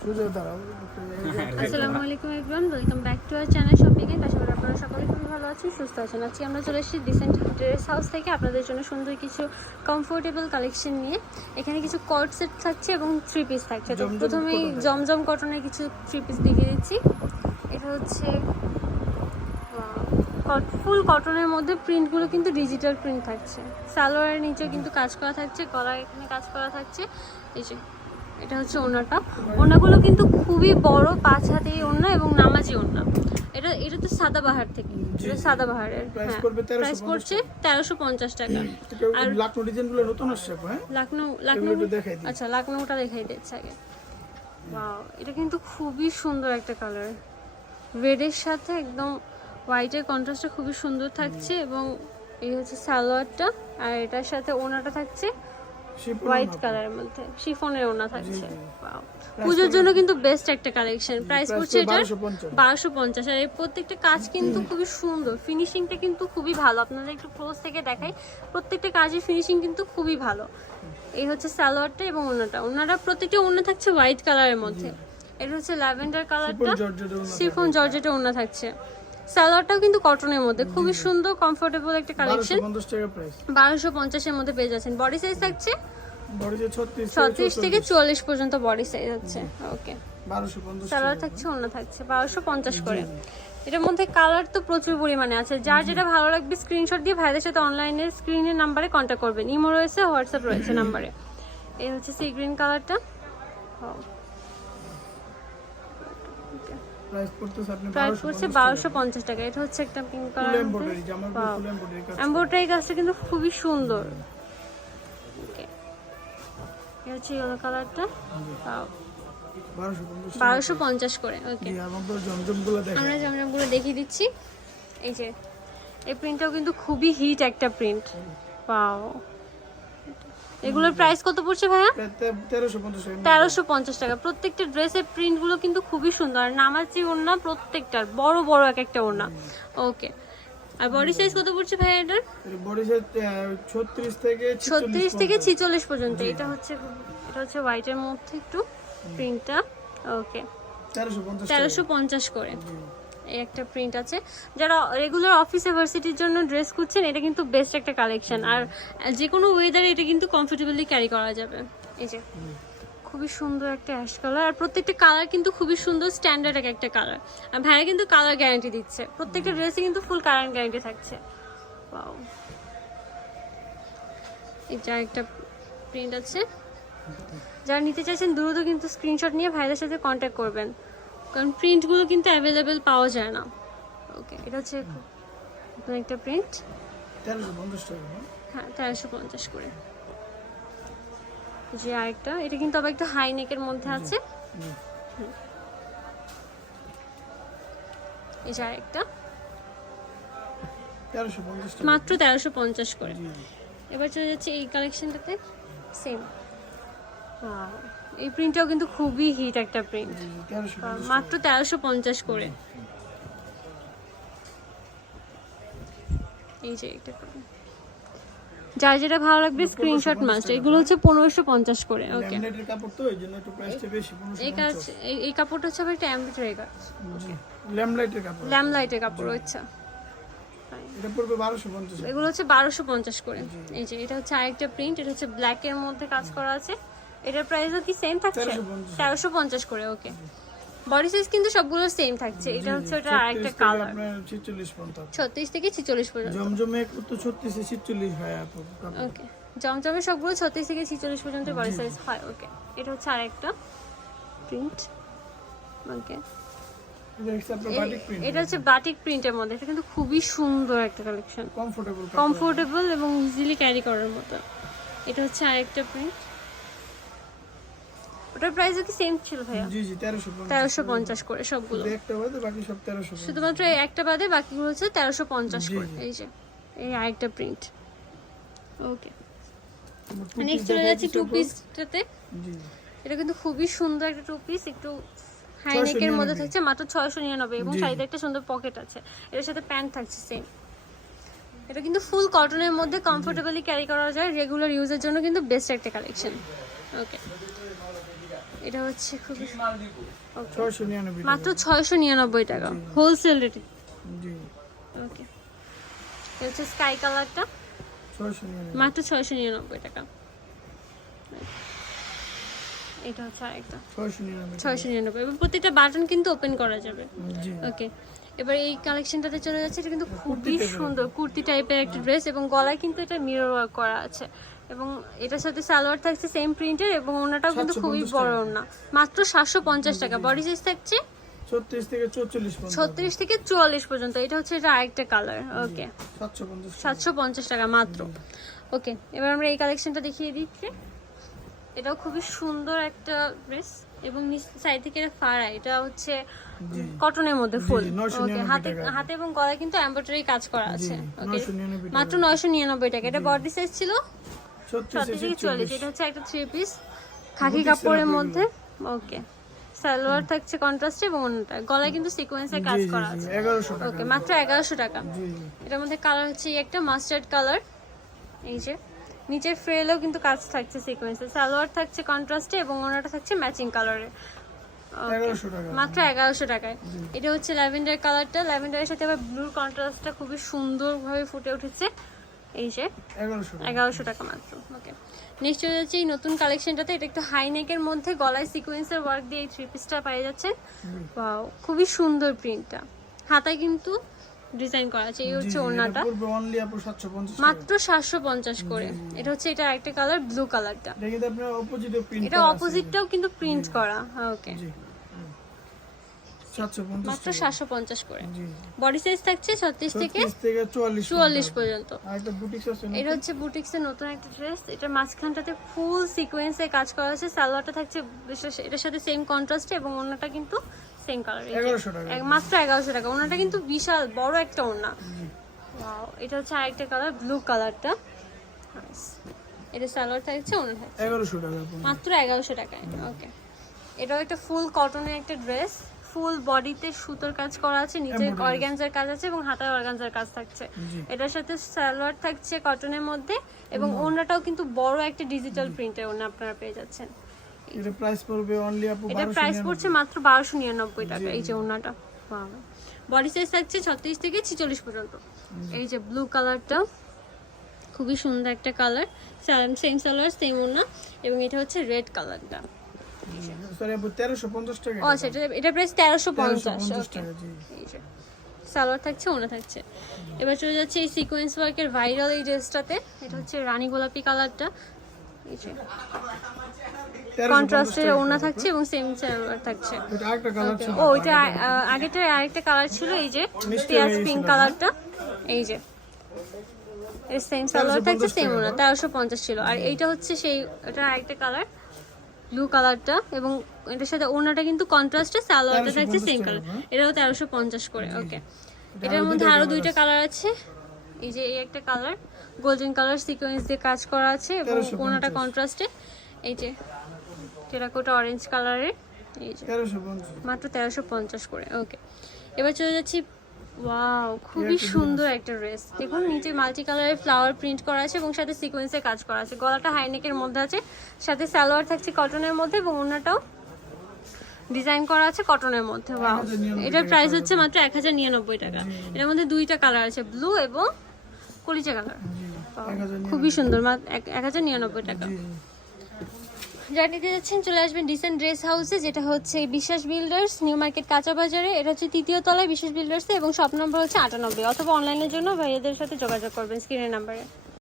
আসসালামু আলাইকুম everyone welcome back to channel shopping এ আশা করি আপনারা সকলে ভালো আছেন সুস্থ আছেন। আজকে আমরা চলে এসেছি ডিসেন্ট ড্রেস হাউস থেকে আপনাদের জন্য সুন্দর কিছু কমফোর্টেবল কালেকশন নিয়ে। এখানে কিছু কট সেট থাকছে এবং থ্রি পিস থাকছে। তো প্রথমেই জমজম কটনের কিছু থ্রি পিস দেখিয়ে দিচ্ছি। এটা হচ্ছে ফুল কটনের মধ্যে প্রিন্টগুলো কিন্তু ডিজিটাল প্রিন্ট থাকছে। সালোয়ারের নিচেও কিন্তু কাজ করা থাকছে গলার এখানে কাজ করা থাকছে। এই যে এটা হচ্ছে ওনাটা ওনাগুলো কিন্তু খুবই বড় পাঁচ হাতে ওনা এবং নামাজি ওনা এটা এটা তো সাদাবাহার থেকে। এটা। সাদাবাহারের হ্যাঁ। পড়বে 1350 প্রাইস পড়ছে তেরোশো পঞ্চাশ টাকা। আর লাকনো ডিজাইনগুলো নতুন আসছে হ্যাঁ? লাকনো লাকনো একটু দেখাই দিই। আচ্ছা লাকনোটা দেখাই দিচ্ছে আগে। ওয়াও এটা কিন্তু খুবই সুন্দর একটা কালার রেডের সাথে একদম হোয়াইটের কন্ট্রাস্টটা খুবই সুন্দর থাকছে এবং এই হচ্ছে সালোয়ারটা আর এটার সাথে ওনাটা থাকছে। হোয়াইট। কালারের মধ্যে। শিফনের ওনা থাকছে। পুজোর জন্য কিন্তু বেস্ট একটা কালেকশন প্রাইস পড়ছে এটা বারোশো পঞ্চাশ। আর এই প্রত্যেকটা কাজ কিন্তু খুবই সুন্দর। ফিনিশিংটা কিন্তু খুবই ভালো। আপনাদের একটু ক্লোজ থেকে দেখাই। প্রত্যেকটা কাজের ফিনিশিং কিন্তু খুবই ভালো। এই হচ্ছে সালোয়ারটা এবং ওনাটা ওনাটা প্রত্যেকটা ওনা থাকছে হোয়াইট কালারের মধ্যে। এটা হচ্ছে ল্যাভেন্ডার কালারটা শিফন জর্জেটে ওনা থাকছে। সালোয়ারটাও কিন্তু কটনের মধ্যে। খুবই সুন্দর কমফোর্টেবল একটা কালেকশন 1250 টাকা প্রাইস বারোশো পঞ্চাশের মধ্যে পেয়ে যাচ্ছেন। বডি সাইজ থাকছে বড় যে 36 ছত্রিশ থেকে চুয়াল্লিশ পর্যন্ত বডি সাইজ হচ্ছে। ওকে 1250 সালোয়ার থাকছে অন্য থাকছে বারোশো পঞ্চাশ করে। এটার মধ্যে কালার তো প্রচুর পরিমাণে আছে। যার যেটা ভালো লাগবে স্ক্রিনশট দিয়ে ভাইদের সাথে অনলাইনে স্ক্রিনের নাম্বারে কন্ট্যাক্ট করবেন। ইমো রয়েছে হোয়াটসঅ্যাপ রয়েছে নাম্বারে এই হচ্ছে সি গ্রিন কালারটা প্রাইস পড়তেছে পড়ছে বারোশো পঞ্চাশ টাকা। এটা হচ্ছে একটা পিঙ্ক কালার কাজটা কিন্তু খুবই সুন্দর। এটা হচ্ছে ইয়েলো কালারটা 1250 বারোশো পঞ্চাশ করে। ওকে আমরা জমজমগুলো দেখিয়ে দিচ্ছি। এই যে এই প্রিন্টটাও কিন্তু খুবই হিট একটা প্রিন্ট পাও এগুলোর প্রাইস কত পড়ছে ভাইয়া? 1350 টাকা তেরোশো পঞ্চাশ টাকা। প্রত্যেকটা ড্রেসের প্রিন্টগুলো কিন্তু খুবই সুন্দর। আর নামাজি ওড়না প্রত্যেকটার বড় বড় এক একটা ওড়না। ওকে আর বডি সাইজ কত পড়ছে ভাইয়া এটার? বডি সাইজ 36 থেকে 46 ছত্রিশ থেকে পর্যন্ত। ছিচল্লিশ পর্যন্ত। এটা হচ্ছে এটা হচ্ছে হোয়াইটের মধ্যে একটু প্রিন্টটা ওকে 1350 তেরোশো পঞ্চাশ করে। এই একটা প্রিন্ট আছে। যারা রেগুলার অফিস ভার্সিটির জন্য ড্রেস খুঁজছেন এটা কিন্তু বেস্ট একটা কালেকশন আর যে কোনো ওয়েদারে এটা কিন্তু কমফোর্টেবলি ক্যারি করা যাবে। এই যে। খুবই সুন্দর একটা অ্যাশ কালার। আর প্রত্যেকটা কালার কিন্তু খুবই সুন্দর স্ট্যান্ডার্ড এক একটা কালার। আর ভাইয়া কিন্তু কালার গ্যারান্টি দিচ্ছে। প্রত্যেকটা ড্রেসে কিন্তু ফুল কালার গ্যারান্টি থাকছে। Wow. এটা একটা প্রিন্ট আছে। যারা নিতে চাইছেন দ্রুত কিন্তু স্ক্রিনশট নিয়ে ভাইদের সাথে কন্ট্যাক্ট করবেন। কারণ প্রিন্টগুলো কিন্তু অ্যাভেলেবেল পাওয়া যায় না। ওকে এটা হচ্ছে একটা প্রিন্ট 1350 টাকা না? হ্যাঁ তেরোশো পঞ্চাশ করে। যে আরেকটা এটা কিন্তু আবার একটা হাই নেকের মধ্যে আছে। এই যে আরেকটা। মাত্র তেরোশো পঞ্চাশ করে। এবার চলে যাচ্ছে এই কালেকশনটাতে সেম এই প্রিন্টটাও কিন্তু খুবই হিট একটা প্রিন্ট জি, জি, 1350 মাত্র তেরোশো পঞ্চাশ করে। এই যে এটা। যার যেটা ভালো লাগবে স্ক্রিনশট মাস্ট এগুলো হচ্ছে পনেরোশো পঞ্চাশ করে ওকে ল্যামিনেটের কাপড় তো এই একটু প্রাইসটা বেশি এই কাজ এই- এই কাপড়টা হচ্ছে একটা অ্যাম্বিটারি কাজ। ল্যামলাইটের কাপড়। ল্যামলাইটের কাপড় আচ্ছা। এটা পড়বে 1250 এগুলো হচ্ছে বারোশো পঞ্চাশ করে। এই যে এটা হচ্ছে আরেকটা প্রিন্ট এটা হচ্ছে ব্ল্যাক এর মধ্যে কাজ করা আছে। এটার প্রাইসও কি সেম থাকছে? 1350 তেরোশো পঞ্চাশ করে ওকে বডি সাইজ কিন্তু সবগুলো সেম থাকছে। এটা হচ্ছে ওটা আরেকটা কালার আপনার 46 পর্যন্ত। ছত্রিশ থেকে ছিচল্লিশ পর্যন্ত। জমজমে তো 36 থেকে 46 হয় আপু ওকে জমজমে সবগুলো ছত্রিশ থেকে ছিচল্লিশ পর্যন্ত বডি সাইজ হয় ওকে এটা হচ্ছে আরেকটা প্রিন্ট ওকে এটা হচ্ছে বাটিক এটা হচ্ছে বাটিক প্রিন্টের মধ্যে। এটা কিন্তু খুবই সুন্দর একটা কালেকশন কমফোর্টেবল কমফোর্টেবল এবং ইজিলি ক্যারি করার মতো। এটা হচ্ছে আরেকটা প্রিন্ট ওটার প্রাইসও কি সেম ছিল ভাইয়া? জি জি 1350 তেরোশো পঞ্চাশ করে সবগুলো। একটা বাদে বাকি সব 1350 শুধুমাত্র একটা বাদে বাকিগুলো হচ্ছে তেরোশো পঞ্চাশ জি, করে। এই যে এই আরেকটা প্রিন্ট ওকে নেক্সট চলে যাচ্ছে টু পিসটাতে জি এটা কিন্তু খুবই সুন্দর একটা টু পিস একটু হাই 699 নেকের মধ্যে থাকছে মাত্র ছয়শো নিরানব্বই এবং জি, জি। সাইডে একটা সুন্দর পকেট আছে। এর সাথে প্যান্ট থাকছে সেম এটা কিন্তু ফুল কটনের মধ্যে কমফোর্টেবলি ক্যারি করা যায় রেগুলার ইউজের জন্য কিন্তু বেস্ট একটা কালেকশন ওকে এটা হচ্ছে নিরানব্বই মাত্র ছয়শো নিরানব্বই টাকা। হোলসেল রেটে ওকে এটা হচ্ছে স্কাই কালারটা মাত্র ছয়শো নিরানব্বই টাকা। এটা হচ্ছে আরেকটা। ছয়শো নিরানব্বই প্রত্যেকটা বাটন কিন্তু ওপেন করা যাবে। ওকে এবার এই কালেকশনটাতে চলে যাচ্ছে এটা কিন্তু খুবই সুন্দর। কুর্তি টাইপের একটা ড্রেস এবং গলায় কিন্তু এটা মিরর ওয়ার্ক করা আছে। এবং এটার সাথে সালোয়ার থাকছে সেম প্রিন্টের এবং ওনাটাও কিন্তু খুবই বড় ওনা মাত্র সাতশো পঞ্চাশ টাকা। বডি সাইজ থাকছে ছত্রিশ থেকে চুয়াল্লিশ পর্যন্ত। এটা হচ্ছে এটা আরেকটা কালার ওকে সাতশো পঞ্চাশ টাকা। মাত্র। ওকে এবার আমরা এই কালেকশনটা দেখিয়ে দিচ্ছি। এটাও খুবই সুন্দর একটা ড্রেস এবং নিচ সাইড থেকে এটা ফাড়া। এটা হচ্ছে কটনের মধ্যে ফুল ওকে হাতে হাতে এবং গলায় কিন্তু এমব্রয়ডারি কাজ করা আছে। ওকে মাত্র নয়শো নিরানব্বই টাকা। এটা বডি সাইজ ছিল ছত্রিশ ছত্রিশ থেকে চল্লিশ এটা হচ্ছে একটা থ্রি পিস খাকি কাপড়ের মধ্যে। ওকে সালোয়ার থাকছে কন্ট্রাস্টে এবং অন্যটা। গলায় কিন্তু সিকোয়েন্সের কাজ করা আছে। ওকে মাত্র এগারোশো টাকা। এটার মধ্যে কালার হচ্ছে একটা মাস্টার্ড কালার এই যে। নিচের ফ্রেলেও কিন্তু কাজ থাকছে সিকোয়েন্সে সালোয়ার থাকছে কন্ট্রাস্টে এবং ওনাটা থাকছে ম্যাচিং কালারে মাত্র এগারোশো টাকায়। এটা হচ্ছে ল্যাভেন্ডার কালারটা ল্যাভেন্ডারের সাথে আবার ব্লুর কন্ট্রাস্টটা খুবই সুন্দরভাবে ফুটে উঠেছে। এই যে এগারোশো টাকা। মাত্র ওকে নেক্সট হয়ে যাচ্ছে এই নতুন কালেকশনটাতে এটা একটু হাই নেকের মধ্যে গলায় সিকোয়েন্সের ওয়ার্ক দিয়ে এই থ্রি পিসটা পেয়ে যাচ্ছেন জি। খুবই সুন্দর প্রিন্টটা হাতায় কিন্তু ডিজাইন করা আছে এই হচ্ছে ওড়নাটা। মাত্র সাতশো পঞ্চাশ করে। এটা হচ্ছে এটা একটা কালার ব্লু কালারটা এটা অপোজিটটাও কিন্তু প্রিন্ট করা ওকে মাত্র সাতশো পঞ্চাশ করে। বডি সাইজ থাকছে ছত্রিশ থেকে চুয়াল্লিশ পর্যন্ত। বুটিক্স? এটা হচ্ছে বুটিক্সের নতুন একটা ড্রেস এটার মাঝখানটাতে ফুল সিকোয়েন্সে কাজ করা আছে সালোয়ারটা থাকছে বিশেষ- এটার সাথে সেম কন্ট্রাস্টে এবং ওড়নাটা কিন্তু সেম কালার মাত্র এগারোশো টাকা। ওনাটা কিন্তু বিশাল বড় একটা Wow, এটা হচ্ছে আরেকটা কালার ব্লু কালারটা এটা সালোয়ার থাকছে ওনার এগারোশো টাকা মাত্র এগারোশো টাকায়। ওকে এটাও একটা ফুল কটনের একটা ড্রেস ফুল বডিতে সুতোর কাজ করা আছে নিচে। অর্গানজার কাজ আছে এবং হাতায় অর্গানজার কাজ থাকছে। এটার সাথে সালোয়ার থাকছে কটনের মধ্যে এবং ওড়নাটাও কিন্তু বড় একটা ডিজিটাল প্রিন্টের ওড়না আপনারা পেয়ে যাচ্ছেন। এটা প্রাইস পড়বে অনলি আপু এটা প্রাইস পড়ছে মাত্র বারোশো নিরানব্বই টাকা এই যে ওনাটা বডি সাইজ থাকছে ছত্রিশ থেকে ছিচল্লিশ পর্যন্ত। এই যে ব্লু কালারটা খুবই সুন্দর একটা কালার সেম সালোয়ার সেম ওনা এবং এটা হচ্ছে রেড কালারটা সরি আপু তেরোশো পঞ্চাশ টাকা ও আচ্ছা এটা প্রাইস টাকা সালোয়ার থাকছে ওনা থাকছে। এবার চলে যাচ্ছে এই সিকোয়েন্স ওয়ার্কের ভাইরাল এই ড্রেসটাতে এটা হচ্ছে রানী গোলাপি কালারটা। এই যে কন্ট্রাস্টের ওনা থাকছে এবং সেম সালোয়ার থাকছে। এটা আরেকটা কালার ছিল। ও এটা আগেটা আরেকটা কালার ছিল এই যে পেঁয়াজ পিঙ্ক কালারটা। এই যে সেম সালোয়ার থাকছে সেম ওনা তেরোশো পঞ্চাশ ছিল। আর এইটা হচ্ছে সেই এটা আরেকটা কালার ব্লু কালারটা এবং এটার সাথে ওনাটা কিন্তু কন্ট্রাস্টে সালোয়ারটা থাকছে 1350 সেম কালার হ্যাঁ? এটাও তেরোশো পঞ্চাশ করে ওকে এটার মধ্যে আরও দুইটা কালার আছে। এই যে এই একটা কালার গোল্ডেন কালার সিকোয়েন্স দিয়ে কাজ করা আছে এবং ওনাটা কন্ট্রাস্টে এই যে টেরাকোটা অরেঞ্জ কালারের এই যে। মাত্র তেরোশো পঞ্চাশ করে ওকে এবার চলে যাচ্ছি ওয়াও খুবই সুন্দর একটা ড্রেস দেখুন নিচে মাল্টি কালারের ফ্লাওয়ার প্রিন্ট করা আছে এবং সাথে সিকোয়েন্সের কাজ করা আছে। গলাটা হাইনেকের মধ্যে আছে সাথে সালোয়ার থাকছে কটনের মধ্যে এবং ওনাটাও ডিজাইন করা আছে কটনের মধ্যে। ওয়াও এটার প্রাইস হচ্ছে মাত্র এক হাজার নিরানব্বই টাকা। এটার মধ্যে দুইটা কালার আছে ব্লু এবং কলিচা কালার খুবই সুন্দর মাত্র এক হাজার নিরানব্বই টাকা। যারা নিতে যাচ্ছেন চলে আসবেন ডিসেন্ট ড্রেস হাউসে যেটা হচ্ছে বিশ্বাস বিল্ডার্স নিউ মার্কেট কাঁচা বাজারে এটা হচ্ছে তৃতীয় তলায় বিশ্বাস বিল্ডার্সে এবং শপ নম্বর হচ্ছে আটানব্বই। অথবা অনলাইনের জন্য ভাইয়াদের সাথে যোগাযোগ করবেন স্ক্রিনের নাম্বারে